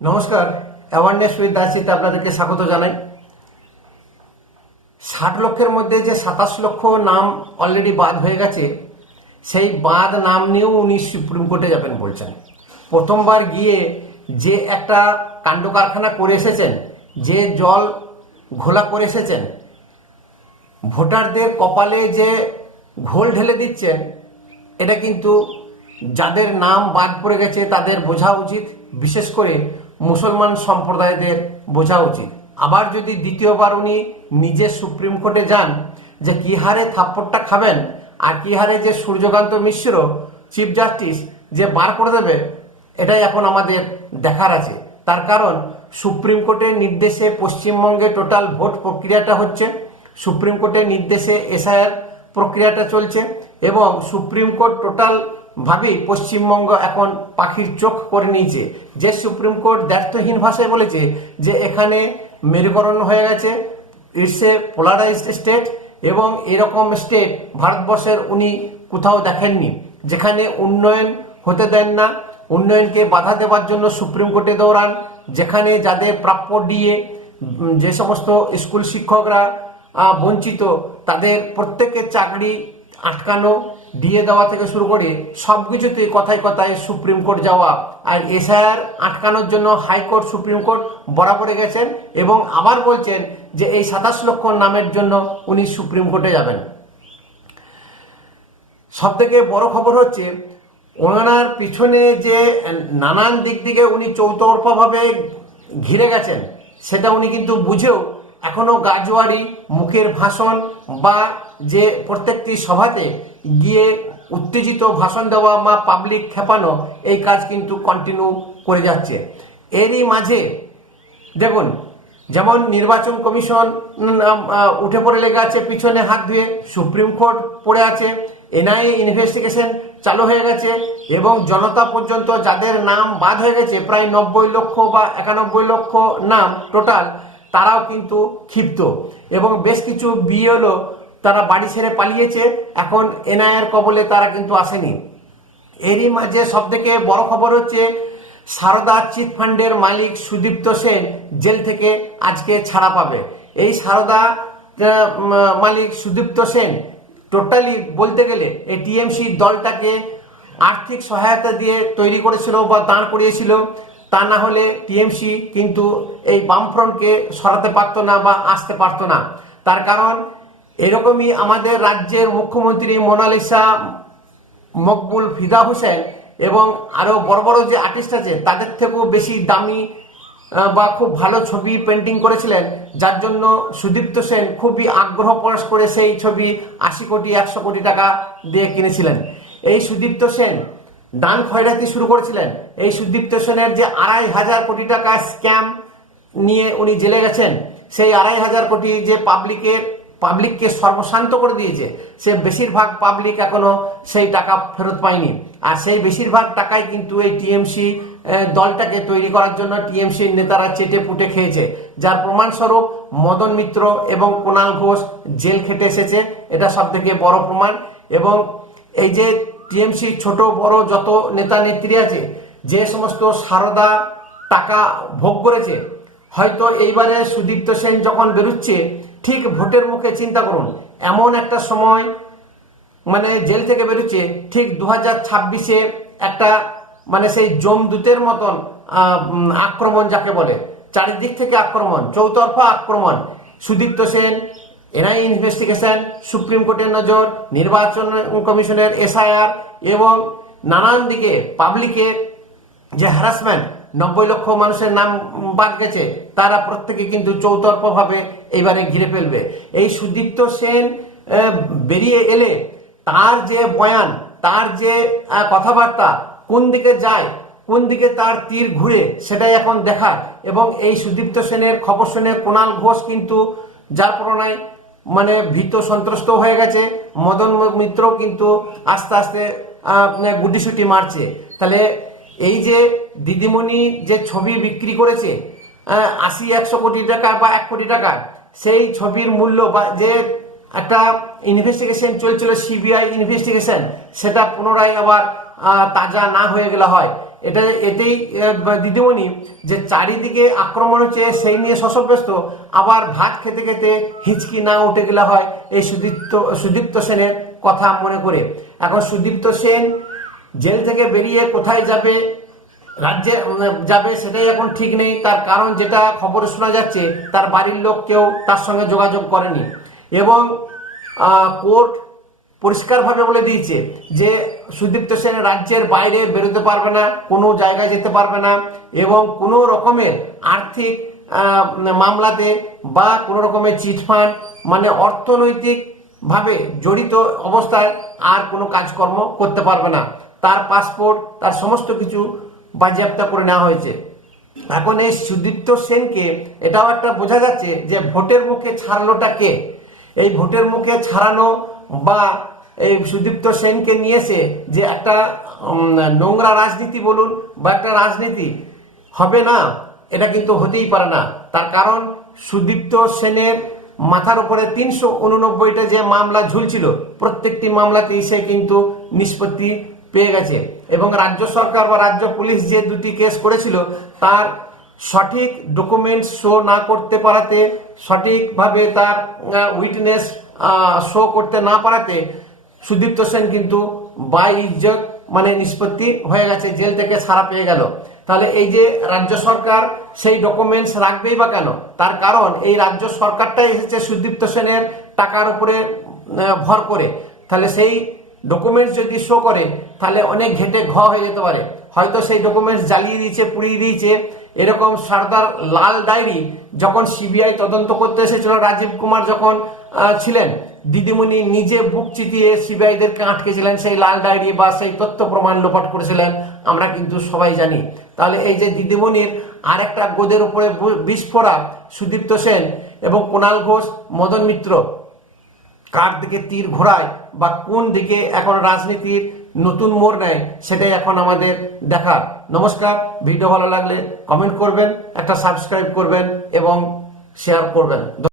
নমস্কার, awareness with দাসিতে আপনাদেরকে স্বাগত জানাই। 60 লক্ষের মধ্যে যে 27 লক্ষ নাম অলরেডি বাদ হয়ে গেছে, সেই বাদ নাম নিয়েও উনি সুপ্রিম কোর্টে যাবেন বলছেন। প্রথমবার গিয়ে যে একটা কাণ্ড কারখানা করে এসেছেন, যে জল ঘোলা করে এসেছেন, ভোটারদের কপালে যে ঘোল ঢেলে দিচ্ছেন, এটা কিন্তু যাদের নাম বাদ পড়ে গেছে তাদের বোঝা উচিত, বিশেষ করে মুসলমান সম্প্রদায়দের বোঝা উচিত। আবার যদি দ্বিতীয়বার উনি নিজে সুপ্রিম কোর্টে যান, যে কি হারে থাপ্পড়টা খাবেন আর কি হারে যে সূর্যকান্ত মিশ্র চিফ জাস্টিস যে বার করে দেবে, এটাই এখন আমাদের দেখার আছে। তার কারণ সুপ্রিম কোর্টের নির্দেশে পশ্চিমবঙ্গে টোটাল ভোট প্রক্রিয়াটা হচ্ছে, সুপ্রিম কোর্টের নির্দেশে এসআইআর প্রক্রিয়াটা চলছে এবং সুপ্রিম কোর্ট টোটাল ভাবেই পশ্চিমবঙ্গ এখন পাখির চোখ করে নিয়েছে। যে সুপ্রিম কোর্ট দ্ব্যর্থহীন ভাষায় বলেছে যে এখানে মেরুকরণ হয়ে গেছে, ইটস এ পোলারাইজড স্টেট, এবং এরকম স্টেট ভারতবর্ষের উনি কোথাও দেখেননি। যেখানে উন্নয়ন হতে দেন না, উন্নয়নকে বাধা দেওয়ার জন্য সুপ্রিম কোর্টে দৌড়ান। যেখানে যাদের প্রাপ্য ডিএ, যে সমস্ত স্কুল শিক্ষকরা বঞ্চিত, তাদের প্রত্যেকের চাকরি আটকানো, ডিএ দেওয়া থেকে শুরু করে সবকিছুতে কথায় কথায় সুপ্রিম কোর্ট যাওয়া। আর এসআইআর আটকানোর জন্য হাইকোর্ট সুপ্রিম কোর্ট বরাবরে গেছেন এবং আবার বলছেন যে এই 27 লক্ষ নামের জন্য উনি সুপ্রিম কোর্টে যাবেন। সব থেকে বড় খবর হচ্ছে ওনার পিছনে যে নানান দিক থেকে উনি চৌতরফাভাবে ঘিরে গেছেন, সেটা উনি কিন্তু বুঝেও এখনো গাজোয়ারি মুখের ভাষণ বা যে প্রত্যেকটি সভাতে গিয়ে উত্তেজিত ভাষণ দেওয়া বা পাবলিক খেপানো, এই কাজ কিন্তু কন্টিনিউ করে যাচ্ছে। এরই মাঝে দেখুন, যেমন নির্বাচন কমিশন উঠে পড়ে লেগে আছে পিছনে হাত ধুয়ে, সুপ্রিম কোর্ট পড়ে আছে, এনআইএ ইনভেস্টিগেশন চালু হয়ে গেছে এবং জনতা পর্যন্ত যাদের নাম বাদ হয়ে গেছে, প্রায় 90 লক্ষ বা 91 লক্ষ নাম টোটাল, তারাও কিন্তু ক্ষিপ্ত এবং বেশ কিছু বিএলও তারা বাড়ি ছেড়ে পালিয়েছে, এখন এনআইএর কবলে তারা কিন্তু আসেনি। এরই মাঝে সব থেকে বড় খবর হচ্ছে সারদা চিট ফান্ডের মালিক সুদীপ্ত সেন জেল থেকে আজকে ছাড়া পাবে। এই সারদা মালিক সুদীপ্ত সেন টোটালি বলতে গেলে এই টিএমসি দলটাকে আর্থিক সহায়তা দিয়ে তৈরি করেছিল বা দাঁড় করিয়েছিল। তা না হলে টিএমসি কিন্তু এই বামফ্রন্টকে সরাতে পারতো না বা আসতে পারতো না। তার কারণ এরকমই আমাদের রাজ্যের মুখ্যমন্ত্রী মোনালিসা মকবুল ফিদা হোসেন এবং আরো বড় বড় যে আর্টিস্ট আছে তাদের থেকেও বেশি দামি বা খুব ভালো ছবি পেন্টিং করেছিলেন, যার জন্য সুদীপ্ত সেন খুবই আগ্রহ প্রকাশ করে সেই ছবি 80 কোটি 100 কোটি টাকা দিয়ে কিনেছিলেন। এই সুদীপ্ত সেন দান খয়রাতি শুরু করেছিলেন। এই সুদীপ্ত সেনের যে 2,500 কোটি টাকা স্ক্যাম নিয়ে উনি জেলে গেছেন, সেই 2,500 কোটি যে পাবলিককে সর্বশান্ত করে দিয়েছে, সে বেশিরভাগ পাবলিক এখনো সেই টাকা ফেরত পায়নি। আর সেই বেশিরভাগ টাকাই কিন্তু এই টিএমসি দলটাকে তৈরি করার জন্য টিএমসির নেতারা চেটে পুটে খেয়েছে, যার প্রমাণস্বরূপ মদন মিত্র এবং কুণাল ঘোষ জেল খেটে এসেছে, এটা সব থেকে বড় প্রমাণ। এবং এই যে টিএমসি ছোট বড় যত নেতা নেত্রী আছে, যে সমস্ত সারদা টাকা ভোগ করেছে, হয়তো এইবারে সুদীপ্ত সেন যখন বেরোচ্ছে ঠিক ভোটের মুখে, চিন্তা করুন, এমন একটা সময় মানে জেল থেকে বেরোচ্ছে ঠিক 2026-এ একটা মানে সেই জমদূতের মতন আক্রমণ যাকে বলে, চারিদিক থেকে আক্রমণ, চৌতরফা আক্রমণ। Sudipta Sen, NIA investigation, supreme কোর্টের নজর, নির্বাচন কমিশনের এসআইআর এবং নানান দিকে পাবলিকের যে হ্যারাসমেন্ট, 90 লক্ষ মানুষের নাম বাদ গেছে, তারা প্রত্যেকে কিন্তু চৌতরফা ভাবে এইবারে ঘিরে ফেলবে। এই সুদীপ্ত সেন বেরিয়ে এলে তার যে বয়ান, তার যে কথাবার্তা কোন দিকে যায়, কোন দিকে তার তীর ঘুরে, সেটাই এখন দেখার। এবং এই সুদীপ্ত সেনের খবর শুনে কুণাল ঘোষ কিন্তু যার প্রণয় মানে ভীত সন্ত্রস্ত হয়ে গেছে, মদন মিত্র কিন্তু আস্তে আস্তে গুটিসুটি মারছে। তাহলে এই যে দিদিমণি যে ছবি বিক্রি করেছে 80-100 কোটি টাকা বা 1 কোটি টাকা, সেই ছবির মূল্য বা যে একটা ইনভেস্টিগেশন চলছিল সিবিআই ইনভেস্টিগেশন, সেটা পুনরায় আবার তাজা না হয়ে গেলে হয়। এতেই দিদিমণি যে চারিদিকে আক্রমণ হচ্ছে সেই নিয়ে শশব্যস্ত, আবার ভাত খেতে খেতে হিচকি না উঠে গেলে হয় এই সুদীপ্ত সেনের কথা মনে করে। এখন সুদীপ্ত সেন জেল থেকে বেরিয়ে কোথায় যাবে, রাজ্যে যাবে সেটাই এখন ঠিক নেই। তার কারণ যেটা খবর শোনা যাচ্ছে, তার বাড়ির লোক কেউ তার সঙ্গে যোগাযোগ করেনি এবং কোর্ট পরিষ্কারভাবে বলে দিয়েছে যে সুদীপ্ত সেন রাজ্যের বাইরে বেরোতে পারবে না, কোনো জায়গায় যেতে পারবে না এবং কোনো রকমের আর্থিক মামলাতে বা কোনো রকমের চিটফান্ড মানে অর্থনৈতিক ভাবে জড়িত অবস্থায় আর কোনো কাজকর্ম করতে পারবে না। তার পাসপোর্ট, তার সমস্ত কিছু বাজেয়াপ্ত করে নেওয়া হয়েছে। এখন এই সুদীপ্ত সেনকে এটাও একটা বোঝা যাচ্ছে যে ভোটের মুখে ছাড়লোটা কে। এই ভোটের মুখে ছাড়ানো বা এই সুদীপ্ত সেনকে নিয়েছে যে একটা নোংরা রাজনীতি বলুন বা একটা রাজনীতি হবে না, এটা কিন্তু হতেই পারে না। তার কারণ সুদীপ্ত সেনের মাথার উপরে 389টা যে মামলা ঝুলছিল, প্রত্যেকটি মামলাতেই সে কিন্তু নিষ্পত্তি পেয়ে গেছে এবং রাজ্য সরকার বা রাজ্য পুলিশ যে দুটি কেস করেছিল তার সঠিক ডকুমেন্টস শো না করতে পারাতে, সঠিকভাবে তার উইটনেস শো করতে না পারাতে সুদীপ্ত সেন কিন্তু বাই ইজ্জত মানে নিষ্পত্তি হয়ে গেছে, জেল থেকে ছাড়া পেয়ে গেল। তাহলে এই যে রাজ্য সরকার সেই ডকুমেন্টস রাখবেই বা কেন? তার কারণ এই রাজ্য সরকারটাই এসেছে সুদীপ্ত সেনের টাকার উপরে ভর করে। তাহলে সেই ডকুমেন্টস যদি শো করে তাহলে অনেক ঘেটে হয়ে যেতে পারে, হয়তো সেই ডকুমেন্টস জ্বালিয়ে দিয়েছে, পুড়িয়ে দিয়েছে। এরকম সর্দার লাল ডায়েরি যখন সিবিআই তদন্ত করতে এসেছিল, রাজীব কুমার যখন ছিলেন, দিদিমণি নিজে বুক চিতিয়ে সিবিআইদেরকে আটকেছিলেন, সেই লাল ডায়েরি বা সেই তথ্য প্রমাণ লোপাট করেছিলেন, আমরা কিন্তু সবাই জানি। তাহলে এই যে দিদিমণির আর একটা গোদের উপরে বিস্ফোরা সুদীপ্ত সেন এবং কুণাল ঘোষ, মদন মিত্র কার দিকে তীর ঘোরায় বা কোন দিকে এখন রাজনীতির নতুন মোড় নেয়, সেটাই এখন আমাদের দেখার। নমস্কার, ভিডিও ভালো লাগলে কমেন্ট করবেন, একটা সাবস্ক্রাইব করবেন এবং শেয়ার করবেন।